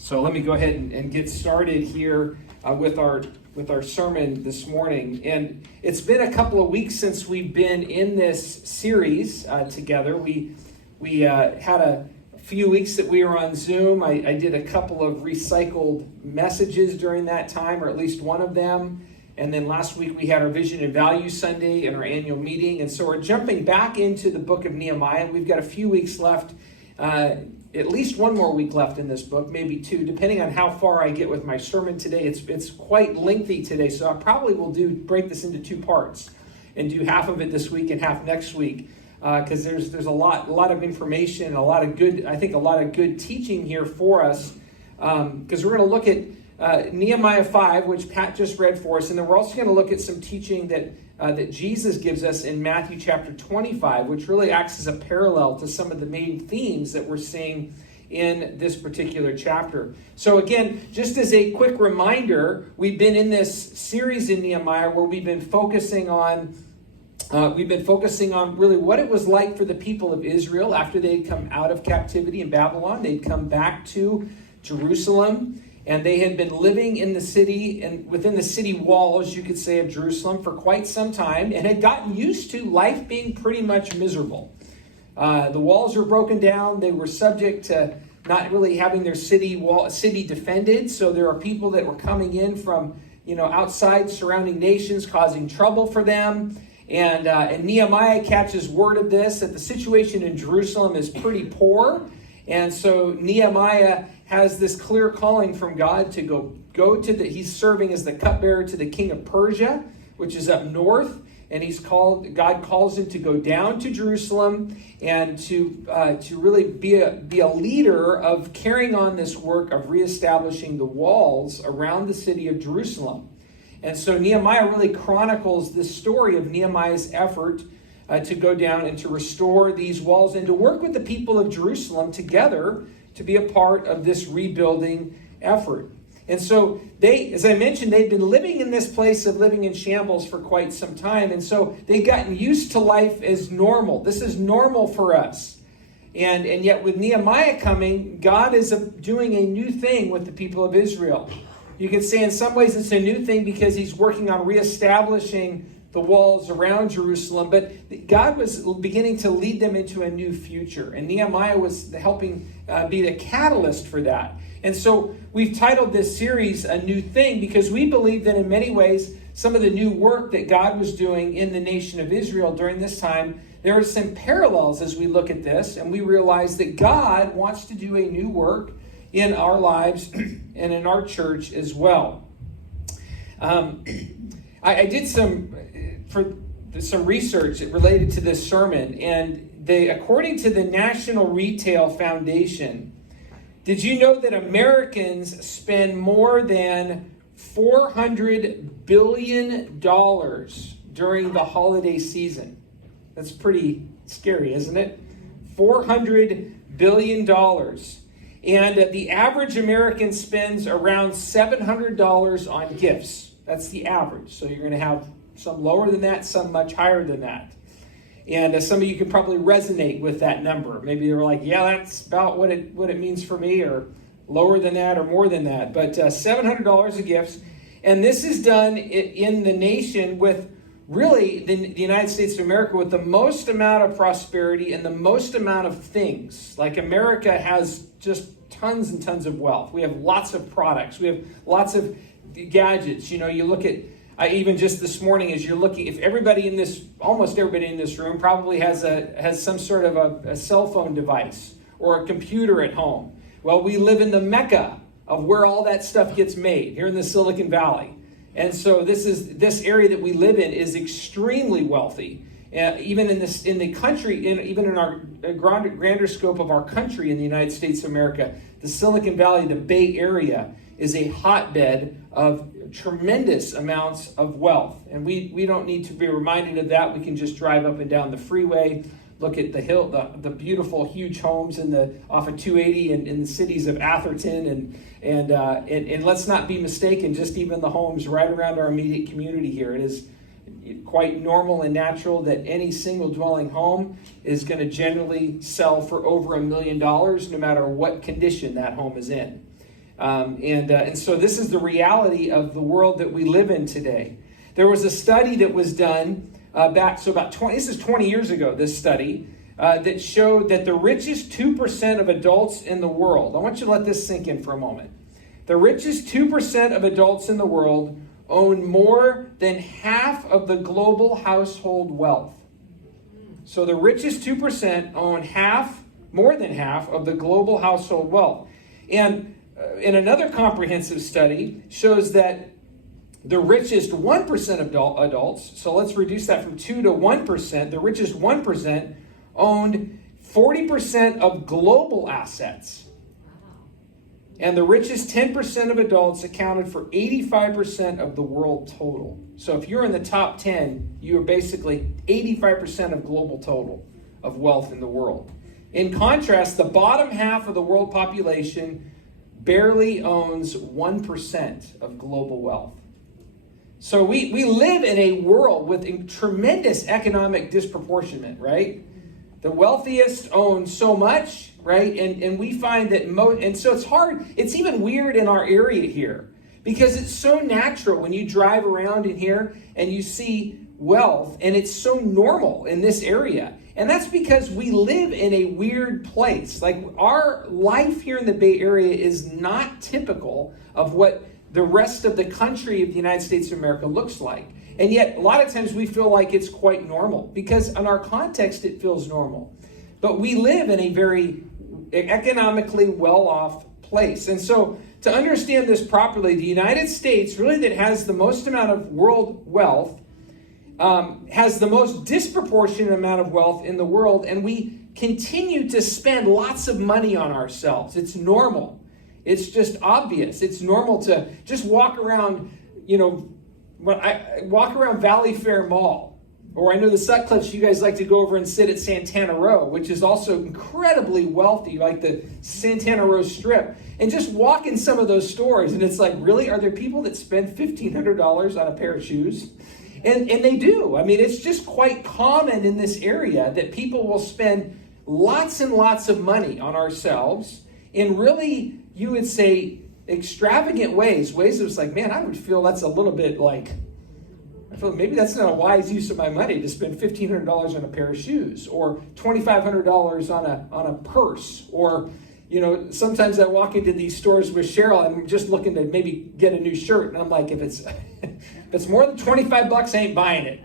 So let me go ahead and get started here with our sermon this morning. And it's been a couple of weeks since we've been in this series together. We had a few weeks that we were on Zoom. I did a couple of recycled messages during that time, or at least one of them. And then last week we had our Vision and Value Sunday and our annual meeting. And so we're jumping back into the book of Nehemiah. We've got a few weeks left, at least one more week left in this book, maybe two, depending on how far I get with my sermon today. It's quite lengthy today, so I probably will break this into two parts and do half of it this week and half next week, because there's a lot of information, a lot of good teaching here for us, because we're going to look at Nehemiah 5, which Pat just read for us, and then we're also going to look at some teaching that Jesus gives us in Matthew chapter 25, which really acts as a parallel to some of the main themes that we're seeing in this particular chapter. So again, just as a quick reminder, we've been in this series in Nehemiah where we've been focusing on really what it was like for the people of Israel after they'd come out of captivity in Babylon. They'd come back to Jerusalem, and they had been living in the city and within the city walls, you could say, of Jerusalem for quite some time, and had gotten used to life being pretty much miserable. The walls were broken down. They were subject to not really having their city defended. So there are people that were coming in from outside surrounding nations, causing trouble for them. And Nehemiah catches word of this, that the situation in Jerusalem is pretty poor. And so Nehemiah has this clear calling from God to go to he's serving as the cupbearer to the king of Persia, which is up north, and God calls him to go down to Jerusalem and to really be a leader of carrying on this work of reestablishing the walls around the city of Jerusalem. And so Nehemiah really chronicles this story of Nehemiah's effort to go down and to restore these walls and to work with the people of Jerusalem together to be a part of this rebuilding effort. And so as I mentioned, they'd been living in this place of living in shambles for quite some time. And so they'd gotten used to life as normal. This is normal for us. And yet with Nehemiah coming, God is doing a new thing with the people of Israel. You could say in some ways it's a new thing because he's working on reestablishing the walls around Jerusalem, but God was beginning to lead them into a new future, and Nehemiah was helping be the catalyst for that. And so we've titled this series A New Thing because we believe that in many ways some of the new work that God was doing in the nation of Israel during this time, there are some parallels as we look at this, and we realize that God wants to do a new work in our lives and in our church as well. I did some research related to this sermon, and according to the National Retail Foundation, did you know that Americans spend more than $400 billion during the holiday season? That's pretty scary, isn't it? $400 billion. And the average American spends around $700 on gifts. That's the average. So you're going to have some lower than that, some much higher than that. And some of you could probably resonate with that number. Maybe you're like, yeah, that's about what it means for me, or lower than that or more than that. But $700 of gifts. And this is done in the nation with really the United States of America with the most amount of prosperity and the most amount of things. Like America has just tons and tons of wealth. We have lots of products. We have lots of gadgets. You look at, even just this morning as you're looking, if almost everybody in this room probably has some sort of a cell phone device or a computer at home. Well, we live in the mecca of where all that stuff gets made, here in the Silicon Valley. And so this area that we live in is extremely wealthy. Even in the country, even in our grander scope of our country in the United States of America, the Silicon Valley, the Bay Area, is a hotbed of tremendous amounts of wealth. And we don't need to be reminded of that. We can just drive up and down the freeway, look at the beautiful, huge homes off of 280 in the cities of Atherton, and let's not be mistaken, just even the homes right around our immediate community here. It is quite normal and natural that any single dwelling home is going to generally sell for over $1 million, no matter what condition that home is in. And so this is the reality of the world that we live in today. There was a study that was done this is 20 years ago, this study, that showed that the richest 2% of adults in the world, I want you to let this sink in for a moment. The richest 2% of adults in the world own more than half of the global household wealth. So the richest 2% own more than half of the global household wealth. And in another comprehensive study shows that the richest 1% of adults, so let's reduce that from 2 to 1%, the richest 1% owned 40% of global assets. And the richest 10% of adults accounted for 85% of the world total. So if you're in the top 10, you are basically 85% of global total of wealth in the world. In contrast, the bottom half of the world population barely owns 1% of global wealth. So we live in a world with tremendous economic disproportionment, right? The wealthiest own so much, right? And we find that and so it's hard. It's even weird in our area here because it's so natural when you drive around in here and you see wealth, and it's so normal in this area. And that's because we live in a weird place. Like, our life here in the Bay Area is not typical of what the rest of the country of the United States of America looks like. And yet, a lot of times we feel like it's quite normal because in our context, it feels normal. But we live in a very economically well-off place. And so to understand this properly, the United States, really, that has the most amount of world wealth, has the most disproportionate amount of wealth in the world, and we continue to spend lots of money on ourselves. It's normal. It's just obvious. It's normal to just walk around, walk around Valley Fair Mall. Or I know the Sutcliffes, you guys like to go over and sit at Santana Row, which is also incredibly wealthy, like the Santana Row Strip. And just walk in some of those stores, and it's like, really? Are there people that spend $1,500 on a pair of shoes? And they do. I mean, it's just quite common in this area that people will spend lots and lots of money on ourselves in really, you would say, extravagant ways that it's like, man, I would feel that's a little bit like, I feel maybe that's not a wise use of my money to spend $1,500 on a pair of shoes or $2,500 on a purse. Or, sometimes I walk into these stores with Cheryl and I'm just looking to maybe get a new shirt. And I'm like, if it's more than $25, I ain't buying it.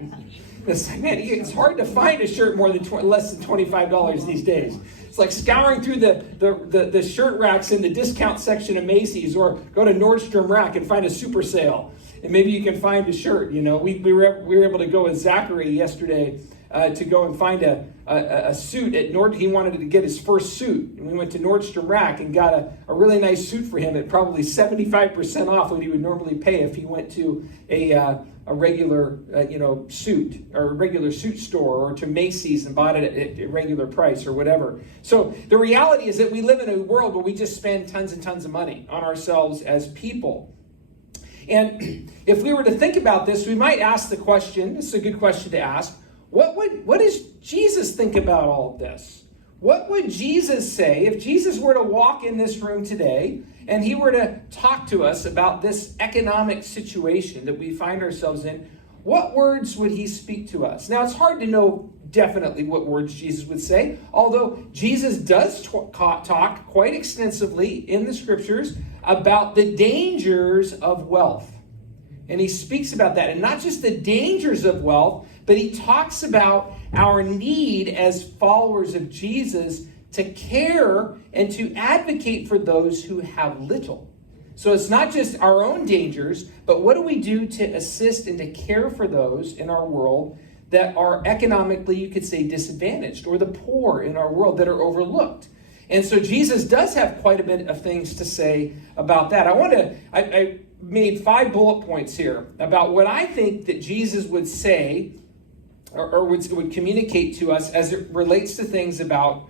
It's like, man, it's hard to find a shirt less than $25 these days. It's like scouring through the shirt racks in the discount section of Macy's, or go to Nordstrom Rack and find a super sale. And maybe you can find a shirt. We were able to go with Zachary yesterday to go and find a suit at Nord. He wanted to get his first suit, and we went to Nordstrom Rack and got a really nice suit for him at probably 75% off what he would normally pay if he went to a regular suit, or a regular suit store, or to Macy's and bought it at a regular price or whatever. So the reality is that we live in a world where we just spend tons and tons of money on ourselves as people. And if we were to think about this, we might ask the question, this is a good question to ask, what does Jesus think about all of this? What would Jesus say if Jesus were to walk in this room today and he were to talk to us about this economic situation that we find ourselves in? What words would he speak to us? Now, it's hard to know definitely what words Jesus would say, although Jesus does talk quite extensively in the scriptures about the dangers of wealth. And he speaks about that, and not just the dangers of wealth, but he talks about our need as followers of Jesus to care and to advocate for those who have little. So it's not just our own dangers, but what do we do to assist and to care for those in our world that are economically, you could say, disadvantaged, or the poor in our world that are overlooked. And so Jesus does have quite a bit of things to say about that. I made 5 bullet points here about what I think that Jesus would say or would communicate to us as it relates to things about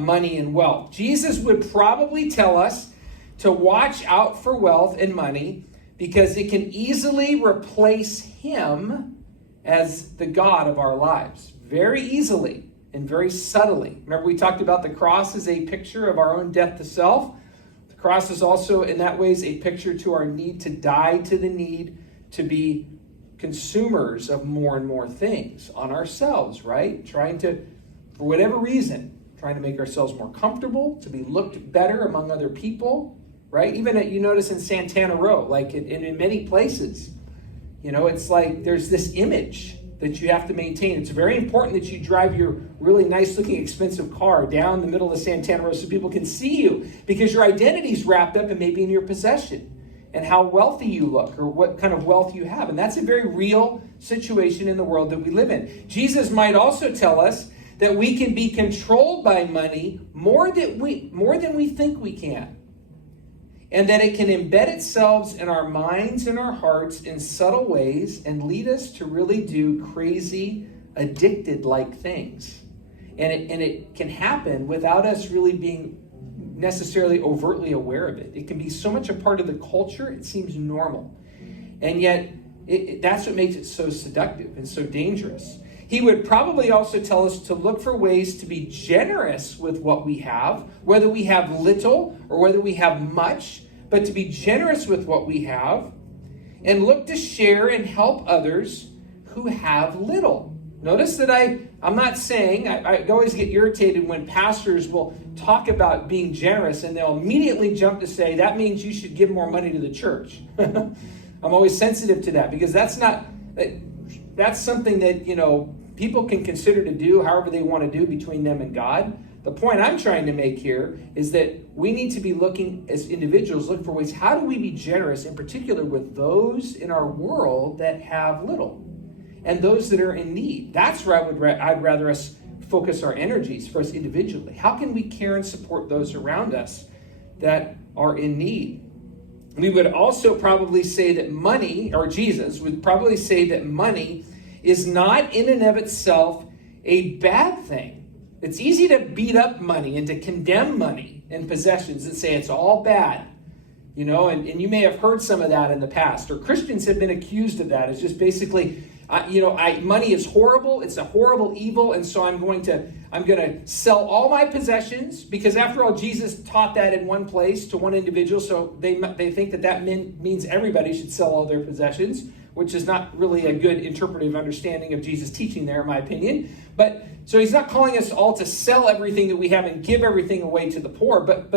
money and wealth. Jesus would probably tell us to watch out for wealth and money because it can easily replace him as the God of our lives. Very easily and very subtly. Remember, we talked about the cross as a picture of our own death to self. The cross is also, in that ways, a picture to our need to die to the need to be consumers of more and more things on ourselves, right? Trying to, for whatever reason, trying to make ourselves more comfortable, to be looked better among other people, right? Even you notice in Santana Row, like in many places, it's like there's this image that you have to maintain. It's very important that you drive your really nice looking expensive car down the middle of Santana Row so people can see you, because your identity's wrapped up in maybe in your possession and how wealthy you look or what kind of wealth you have. And that's a very real situation in the world that we live in. Jesus might also tell us that we can be controlled by money more than we think we can. And that it can embed itself in our minds and our hearts in subtle ways and lead us to really do crazy, addicted-like things. And it can happen without us really being necessarily overtly aware of it. It can be so much a part of the culture, it seems normal. And yet, that's what makes it so seductive and so dangerous. He would probably also tell us to look for ways to be generous with what we have, whether we have little or whether we have much, but to be generous with what we have and look to share and help others who have little. Notice that I'm not saying, I always get irritated when pastors will talk about being generous and they'll immediately jump to say, that means you should give more money to the church. I'm always sensitive to that because that's something that, people can consider to do however they want to do between them and God. The point I'm trying to make here is that we need to be looking as individuals, look for ways, how do we be generous, in particular with those in our world that have little and those that are in need. That's where I'd rather us focus our energies for us individually. How can we care and support those around us that are in need? We would also probably say that money, or Jesus would probably say that money is not in and of itself a bad thing. It's easy to beat up money and to condemn money and possessions and say it's all bad, and you may have heard some of that in the past, or Christians have been accused of that. It's just basically, money is horrible. It's a horrible evil. And so I'm going to sell all my possessions, because after all, Jesus taught that in one place to one individual. So they think that means everybody should sell all their possessions, which is not really a good interpretive understanding of Jesus' teaching there, in my opinion. But so he's not calling us all to sell everything that we have and give everything away to the poor. But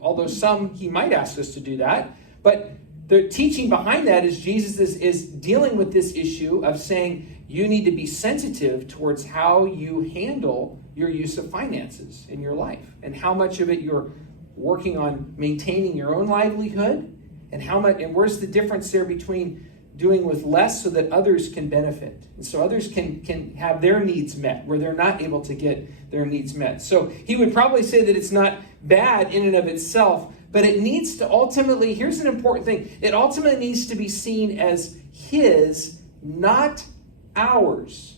although some he might ask us to do that, but the teaching behind that is Jesus is dealing with this issue of saying you need to be sensitive towards how you handle your use of finances in your life and how much of it you're working on maintaining your own livelihood and how much, and where's the difference there between doing with less so that others can benefit and so others can have their needs met where they're not able to get their needs met. So he would probably say that it's not bad in and of itself, but it needs to ultimately, here's an important thing, it ultimately needs to be seen as his, not ours.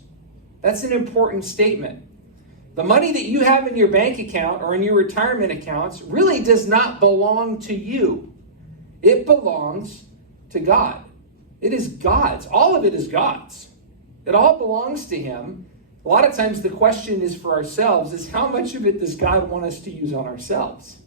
That's an important statement. The money that you have in your bank account or in your retirement accounts really does not belong to you. It belongs to God. It is God's. All of it is God's. It all belongs to him. A lot of times the question is for ourselves is how much of it does God want us to use on ourselves?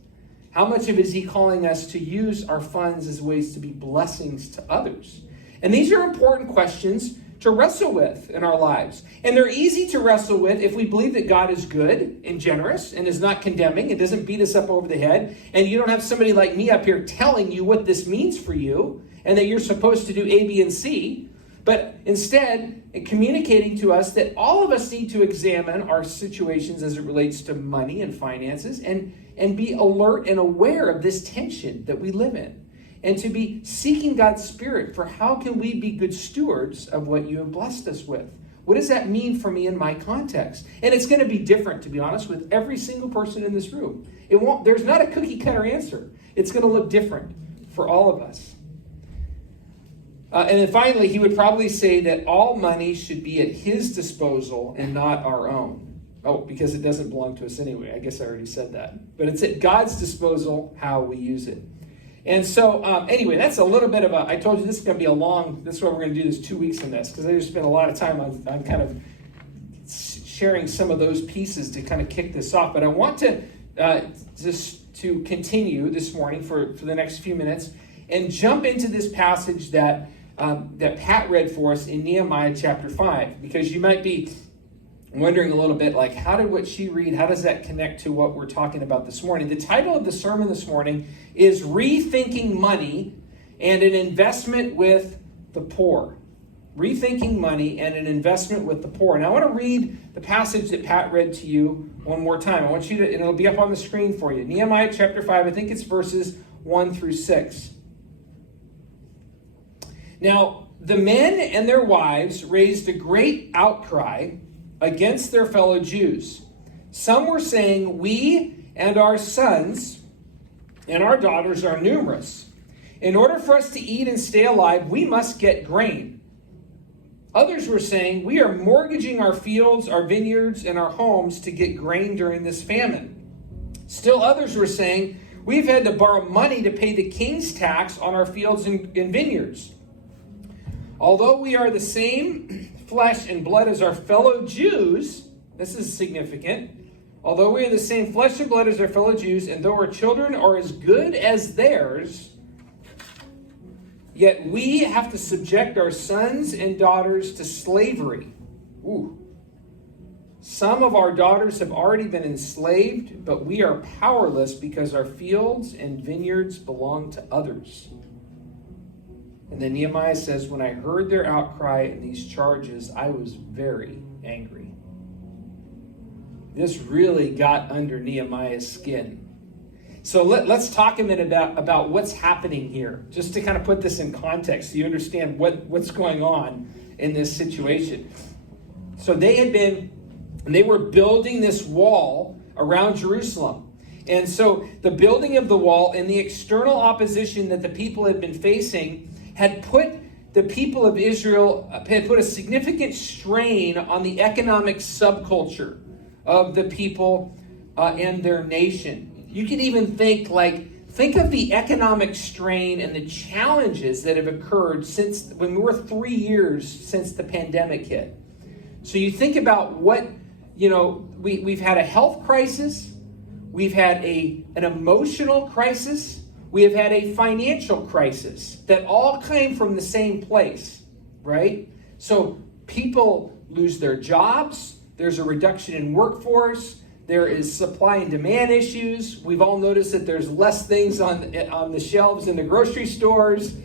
How much of it is he calling us to use our funds as ways to be blessings to others? And these are important questions to wrestle with in our lives. And they're easy to wrestle with if we believe that God is good and generous and is not condemning. It doesn't beat us up over the head. And you don't have somebody like me up here telling you what this means for you and that you're supposed to do A, B, and C. But instead, communicating to us that all of us need to examine our situations as it relates to money and finances and be alert and aware of this tension that we live in. And to be seeking God's Spirit for how can we be good stewards of what you have blessed us with? What does that mean for me in my context? And it's going to be different, to be honest, with every single person in this room. There's not a cookie cutter answer. It's going to look different for all of us. And then finally, he would probably say that all money should be at his disposal and not our own. Oh, because it doesn't belong to us anyway. I guess I already said that. But it's at God's disposal how we use it. And so, anyway, that's a little bit of I told you this is going to be this is why we're going to do this 2 weeks in this, because I just spent a lot of time on kind of sharing some of those pieces to kind of kick this off. But I want to to continue this morning for the next few minutes and jump into this passage that Pat read for us in Nehemiah chapter 5, because you might be wondering a little bit, like, how did what she read, how does that connect to what we're talking about this morning? The title of the sermon this morning is Rethinking Money and an Investment with the Poor. Rethinking Money and an Investment with the Poor. And I want to read the passage that Pat read to you one more time. I want you to, and it'll be up on the screen for you. Nehemiah chapter 5, I think it's verses 1 through 6. Now, the men and their wives raised a great outcry against their fellow Jews. Some were saying, "We and our sons and our daughters are numerous. In order for us to eat and stay alive, we must get grain." Others were saying, "We are mortgaging our fields, our vineyards, and our homes to get grain during this famine." Still others were saying, "We've had to borrow money to pay the king's tax on our fields and vineyards. Although we are the same flesh and blood as our fellow Jews," this is significant, "although we are the same flesh and blood as our fellow Jews, and though our children are as good as theirs, yet we have to subject our sons and daughters to slavery. Ooh. Some of our daughters have already been enslaved, but we are powerless because our fields and vineyards belong to others." And then Nehemiah says, "When I heard their outcry and these charges, I was very angry." This really got under Nehemiah's skin. So let's talk a minute about what's happening here, just to kind of put this in context so you understand what's going on in this situation. So they were building this wall around Jerusalem. And so the building of the wall and the external opposition that the people had been facing had put the people of Israel, had put a significant strain on the economic subculture of the people and their nation. You can even think of the economic strain and the challenges that have occurred since when we were 3 years since the pandemic hit. So you think about what, we've had a health crisis, we've had an emotional crisis, we have had a financial crisis that all came from the same place, right? So people lose their jobs, there's a reduction in workforce, there is supply and demand issues. We've all noticed that there's less things on the shelves in the grocery stores.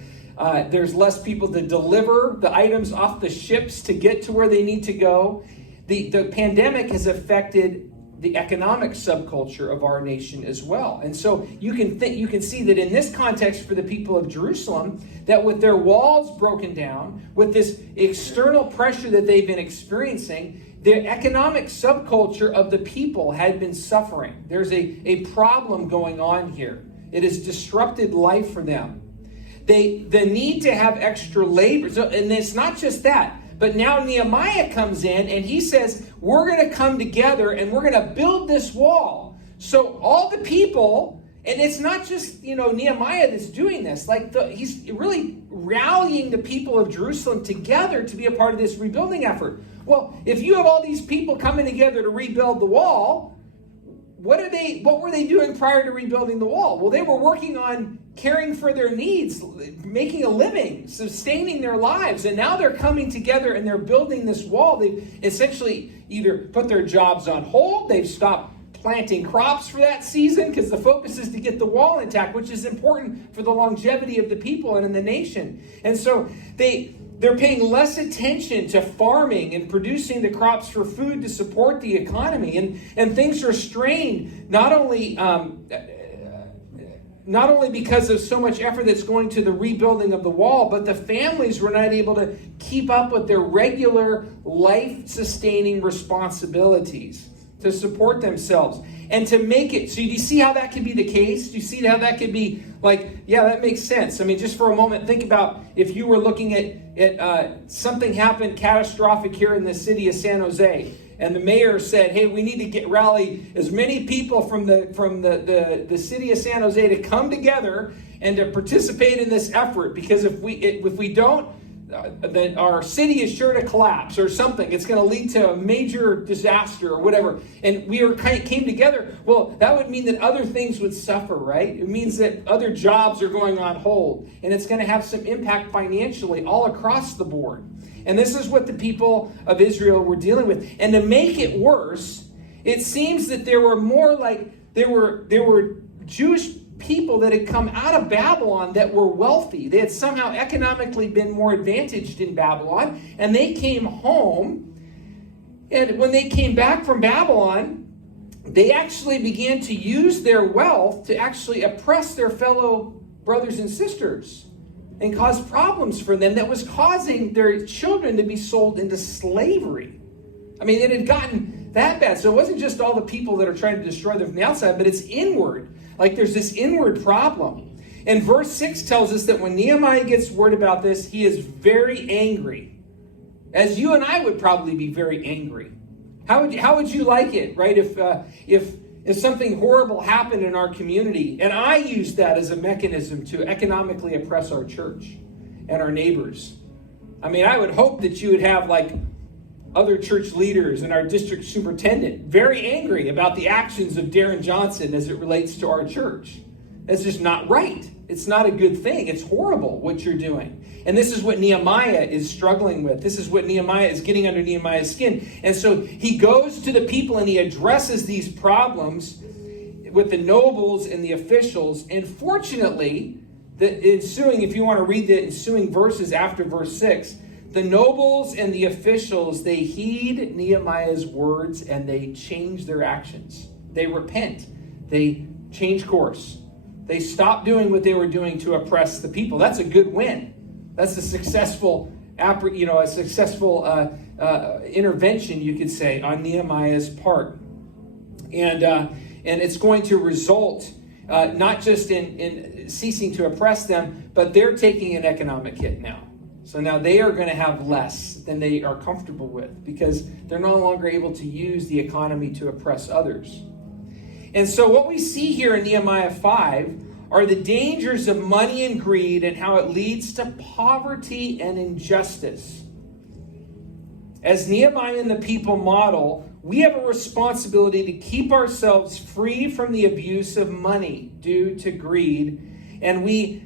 There's less people to deliver the items off the ships to get to where they need to go. The pandemic has affected the economic subculture of our nation as well. And so you can see that in this context for the people of Jerusalem, that with their walls broken down, with this external pressure that they've been experiencing, the economic subculture of the people had been suffering. There's a problem going on here. It has disrupted life for them. The need to have extra labor. So, and it's not just that, but now Nehemiah comes in and he says, we're going to come together and we're going to build this wall. So all the people, and it's not just, Nehemiah that's doing this, he's really rallying the people of Jerusalem together to be a part of this rebuilding effort. Well, if you have all these people coming together to rebuild the wall, what were they doing prior to rebuilding the wall? Well, they were working on caring for their needs, making a living, sustaining their lives. And now they're coming together and they're building this wall. They've essentially either put their jobs on hold, they've stopped planting crops for that season because the focus is to get the wall intact, which is important for the longevity of the people and in the nation. And so they're paying less attention to farming and producing the crops for food to support the economy. And things are strained, not only because of so much effort that's going to the rebuilding of the wall, but the families were not able to keep up with their regular life-sustaining responsibilities to support themselves and to make it. So do you see how that could be the case? Do you see how that could be that makes sense. I mean, just for a moment, think about if you were looking at something happened catastrophic here in the city of San Jose, and the mayor said, "Hey, we need to rally as many people from the city of San Jose to come together and to participate in this effort, because if we don't, that our city is sure to collapse or something. It's going to lead to a major disaster or whatever. And we came together. Well, that would mean that other things would suffer, right? It means that other jobs are going on hold. And it's going to have some impact financially all across the board. And this is what the people of Israel were dealing with. And to make it worse, it seems that there were Jewish people that had come out of Babylon that were wealthy. They had somehow economically been more advantaged in Babylon, and they came home. And when they came back from Babylon, they actually began to use their wealth to actually oppress their fellow brothers and sisters and cause problems for them that was causing their children to be sold into slavery. I mean, it had gotten that bad. So it wasn't just all the people that are trying to destroy them from the outside, but it's inward. Like there's this inward problem. And verse 6 tells us that when Nehemiah gets word about this, he is very angry. As you and I would probably be very angry. How would you like it, right? If something horrible happened in our community, and I used that as a mechanism to economically oppress our church and our neighbors. I mean, I would hope that you would have like other church leaders and our district superintendent very angry about the actions of Darren Johnson as it relates to our church. That's just not right. It's not a good thing. It's horrible what you're doing. And this is what Nehemiah is struggling with. This is what Nehemiah is getting under Nehemiah's skin. And so he goes to the people and he addresses these problems with the nobles and the officials. And fortunately, if you want to read the ensuing verses after verse 6, the nobles and the officials, they heed Nehemiah's words and they change their actions. They repent. They change course. They stop doing what they were doing to oppress the people. That's a good win. That's a successful, intervention, you could say, on Nehemiah's part. And it's going to result not just in ceasing to oppress them, but they're taking an economic hit now. So now they are going to have less than they are comfortable with because they're no longer able to use the economy to oppress others. And so what we see here in Nehemiah 5 are the dangers of money and greed and how it leads to poverty and injustice. As Nehemiah and the people model, we have a responsibility to keep ourselves free from the abuse of money due to greed. And we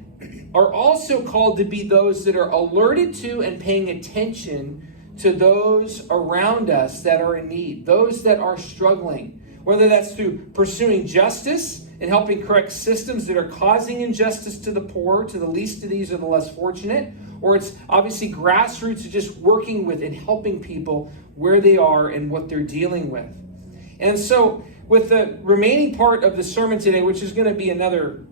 are also called to be those that are alerted to and paying attention to those around us that are in need, those that are struggling, whether that's through pursuing justice and helping correct systems that are causing injustice to the poor, to the least of these or the less fortunate, or it's obviously grassroots of just working with and helping people where they are and what they're dealing with. And so with the remaining part of the sermon today, which is going to be another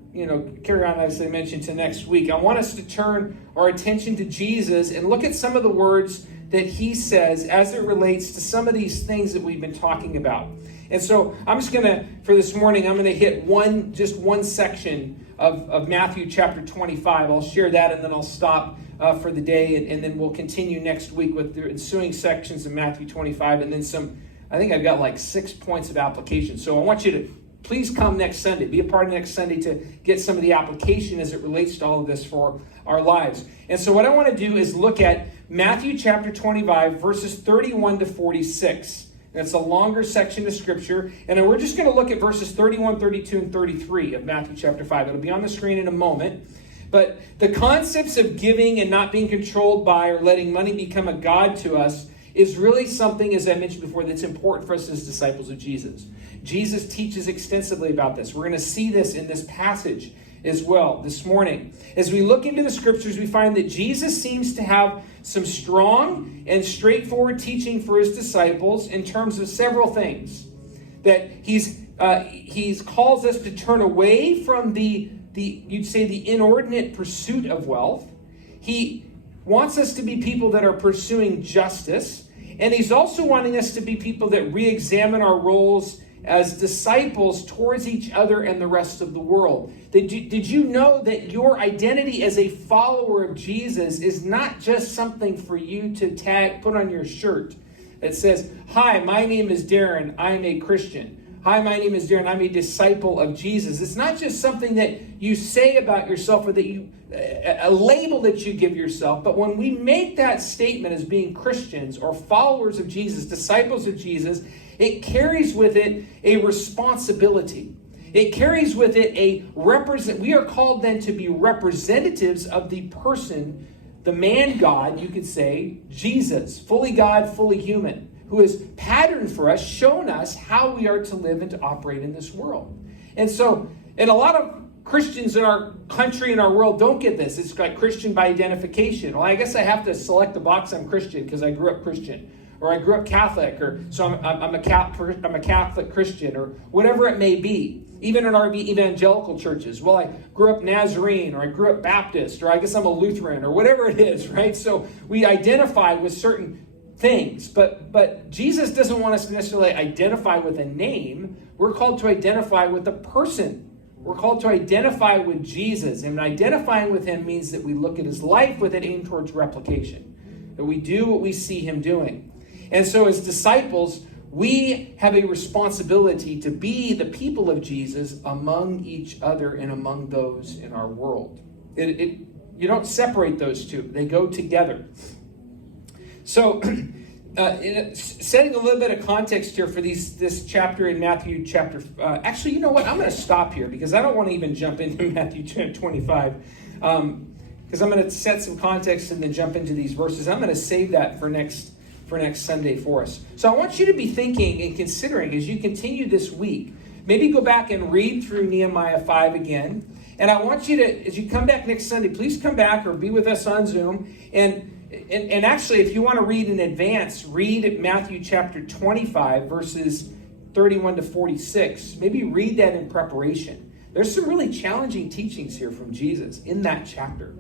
carry on, as I mentioned, to next week. I want us to turn our attention to Jesus and look at some of the words that he says as it relates to some of these things that we've been talking about. And so I'm just going to, for this morning, I'm going to hit just one section of Matthew chapter 25. I'll share that and then I'll stop for the day. And then we'll continue next week with the ensuing sections of Matthew 25 and then I think I've got like 6 points of application. So I want you to please come next Sunday. Be a part of next Sunday to get some of the application as it relates to all of this for our lives. And so what I want to do is look at Matthew chapter 25, verses 31 to 46. That's a longer section of Scripture. And we're just going to look at verses 31, 32, and 33 of Matthew chapter 5. It'll be on the screen in a moment. But the concepts of giving and not being controlled by or letting money become a god to us is really something, as I mentioned before, that's important for us as disciples of Jesus. Jesus teaches extensively about this. We're going to see this in this passage as well this morning. As we look into the Scriptures, we find that Jesus seems to have some strong and straightforward teaching for his disciples in terms of several things. That he calls us to turn away from the inordinate pursuit of wealth. He wants us to be people that are pursuing justice. And he's also wanting us to be people that re-examine our roles as disciples towards each other and the rest of the world. Did you know that your identity as a follower of Jesus is not just something for you to put on your shirt that says, "Hi, my name is Darren, I'm a Christian." hi, my name is Darren, I'm a disciple of Jesus. It's not just something that you say about yourself or that you, a label that you give yourself, but when we make that statement as being Christians or followers of Jesus, disciples of Jesus, it carries with it a responsibility. It carries with it we are called then to be representatives of the person, the man God, you could say, Jesus, fully God, fully human, who has patterned for us, shown us how we are to live and to operate in this world. And a lot of Christians in our country and our world don't get this. It's like Christian by identification. Well, I guess I have to select the box I'm Christian because I grew up Christian, or I grew up Catholic, or so I'm a Catholic Christian, or whatever it may be. Even in our evangelical churches, well, I grew up Nazarene, or I grew up Baptist, or I guess I'm a Lutheran, or whatever it is, right? So we identify with certain things, but Jesus doesn't want us to necessarily identify with a name. We're called to identify with a person. We're called to identify with Jesus, and identifying with him means that we look at his life with an aim towards replication, that we do what we see him doing. And so as disciples, we have a responsibility to be the people of Jesus among each other and among those in our world. You don't separate those two. They go together. So, setting a little bit of context here for this chapter in Matthew chapter... actually, you know what? I'm going to stop here because I don't want to even jump into Matthew 25. Because I'm going to set some context and then jump into these verses. I'm going to save that for next Sunday for us. So I want you to be thinking and considering as you continue this week. Maybe go back and read through Nehemiah 5 again. And I want you to, as you come back next Sunday, please come back or be with us on Zoom. And actually, if you want to read in advance, read Matthew chapter 25, verses 31 to 46. Maybe read that in preparation. There's some really challenging teachings here from Jesus in that chapter.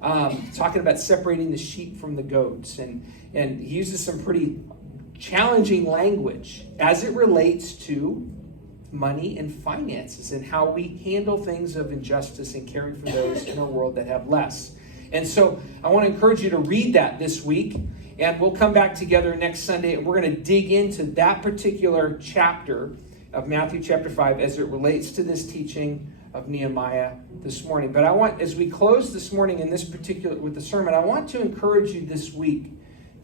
Talking about separating the sheep from the goats. And he uses some pretty challenging language as it relates to money and finances and how we handle things of injustice and caring for those in our world that have less. And so I want to encourage you to read that this week, and we'll come back together next Sunday, and we're going to dig into that particular chapter of Matthew chapter 5 as it relates to this teaching of Nehemiah this morning. But I want, as we close this morning in this particular, with the sermon, I want to encourage you this week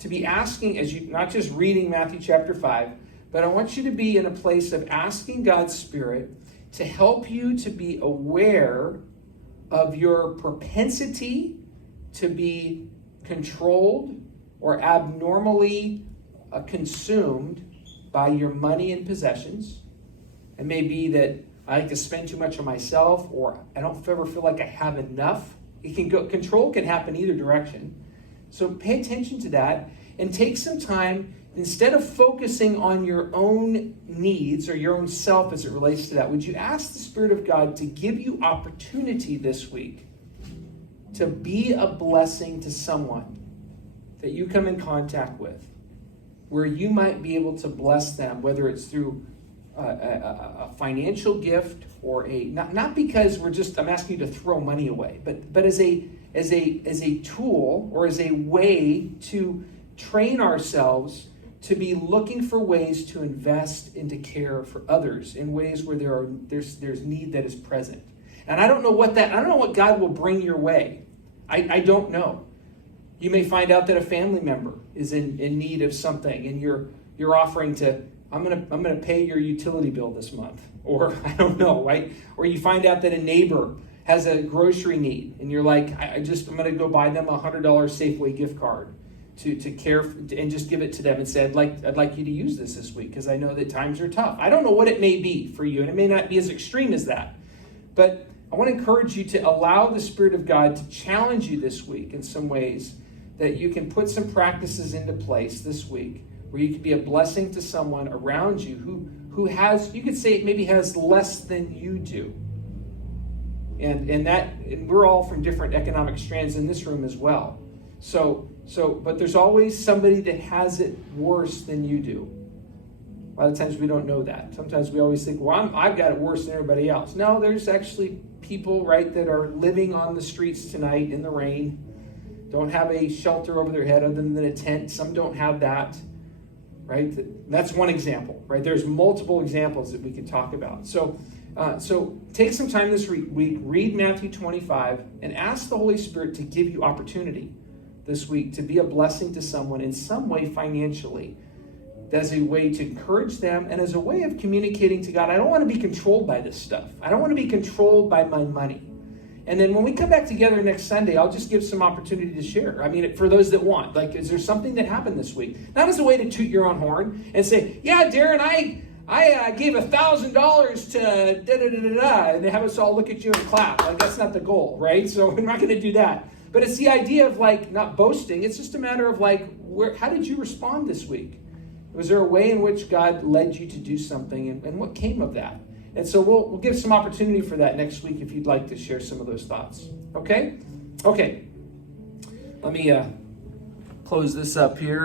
to be asking, as you, not just reading Matthew chapter 5, but I want you to be in a place of asking God's Spirit to help you to be aware of your propensity to be controlled or abnormally consumed by your money and possessions. It may be that I like to spend too much on myself, or I don't ever feel like I have enough. Control can happen either direction. So pay attention to that and take some time. Instead of focusing on your own needs or your own self as it relates to that, would you ask the Spirit of God to give you opportunity this week to be a blessing to someone that you come in contact with, where you might be able to bless them, whether it's through a financial gift or not because I'm asking you to throw money away, but as a tool or as a way to train ourselves to be looking for ways to invest and to care for others in ways where there's need that is present. And I don't know what God will bring your way. I don't know. You may find out that a family member is in need of something, and you're offering to, I'm gonna pay your utility bill this month, or I don't know, right? Or you find out that a neighbor has a grocery need, and you're like, I'm gonna go buy them a $100 Safeway gift card to care and just give it to them and say, I'd like you to use this week because I know that times are tough. I don't know what it may be for you, and it may not be as extreme as that, but I want to encourage you to allow the Spirit of God to challenge you this week in some ways, that you can put some practices into place this week where you can be a blessing to someone around you who has, you could say, maybe has less than you do. And we're all from different economic strands in this room as well. But there's always somebody that has it worse than you do. A lot of times we don't know that. Sometimes we always think, well, I've got it worse than everybody else. No, there's actually people, right, that are living on the streets tonight in the rain, don't have a shelter over their head other than a tent. Some don't have that. right? That's one example, right? There's multiple examples that we could talk about. So take some time this week, read Matthew 25, and ask the Holy Spirit to give you opportunity this week to be a blessing to someone in some way financially, as a way to encourage them and as a way of communicating to God. I don't want to be controlled by this stuff. I don't want to be controlled by my money. And then when we come back together next Sunday, I'll just give some opportunity to share. I mean, for those that want. Like, is there something that happened this week? Not as a way to toot your own horn and say, yeah, Darren, I gave $1,000 to da-da-da-da-da, and they have us all look at you and clap. Like, that's not the goal, right? So we're not going to do that. But it's the idea of, like, not boasting. It's just a matter of, like, how did you respond this week? Was there a way in which God led you to do something, and what came of that? And so we'll give some opportunity for that next week if you'd like to share some of those thoughts. Okay? Okay. Let me close this up here.